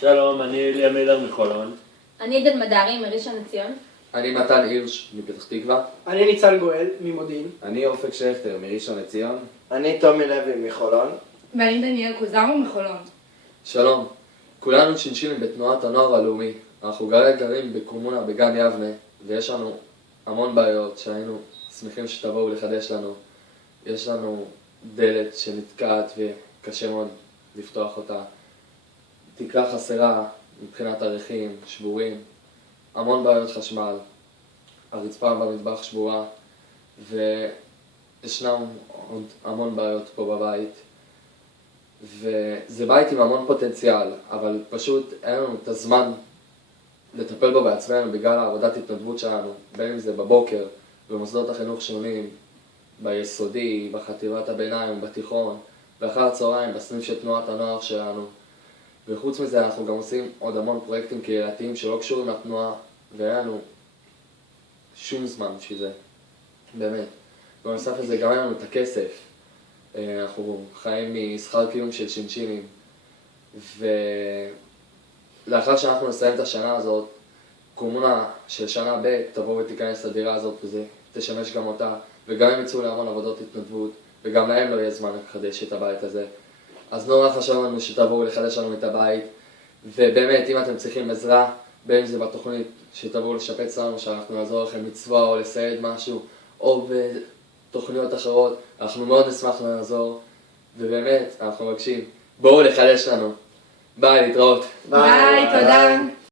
שלום, אני אליה מילר מחולון. אני עדן מדרי מראשון לציון. אני מתן הירש מפתח תקווה. אני ניצן גואל ממודיעין. אני אופק שכטר מראשון לציון. אני תומי לוי מחולון. ואני דניאל קוזרו מחולון. שלום, כולנו שינשינים בתנועת הנוער הלאומי. אנחנו גרים בקומונה בגן יבנה, ויש לנו המון בעיות שהיינו שמחים שתבואו לחדש לנו. יש לנו דלת שנתקעת וקשה מאוד לפתוח אותה. תקרה חסרה מבחינת ערכים, שבורים, המון בעיות חשמל. הרצפה במטבח שבורה, וישנם עוד המון בעיות פה בבית. וזה בית עם המון פוטנציאל, אבל פשוט אין לנו את הזמן לטפל בו בעצמנו בגלל העבודת התנדבות שלנו, בין אם זה בבוקר, במוסדות החינוך שונים, ביסודי, בחטיבת הביניים, בתיכון, ואחר הצהריים בסניף של תנועת הנוער שלנו. וחוץ מזה אנחנו גם עושים עוד המון פרויקטים קהילתיים שלא קשורים לתנועה, ואין לנו שום זמן בשביל זה, באמת. בנוסף לזה גם אין לנו את הכסף. אנחנו חיים משכר קיום של שינשינים, ולאחר שאנחנו נסיים את השנה הזאת, קומונה של שנה ב' תבוא ותיכנס לדירה הזאת וזה תשמש גם אותה, וגם הם יצאו להמון עבודות התנדבות, וגם להם לא יהיה זמן לחדש את הבית הזה. אז נורא חשוב לנו שתבואו לחדש לנו את הבית, ובאמת אם אתם צריכים עזרה, בין אם זה בתוכנית שתבואו לשפץ לנו, שאנחנו נעזור לכם מצווה או לסייד משהו, או בתוכניות אחרות, אנחנו מאוד נשמח לעזור, ובאמת אנחנו מבקשים, בואו לחדש לנו. ביי, להתראות. ביי, תודה.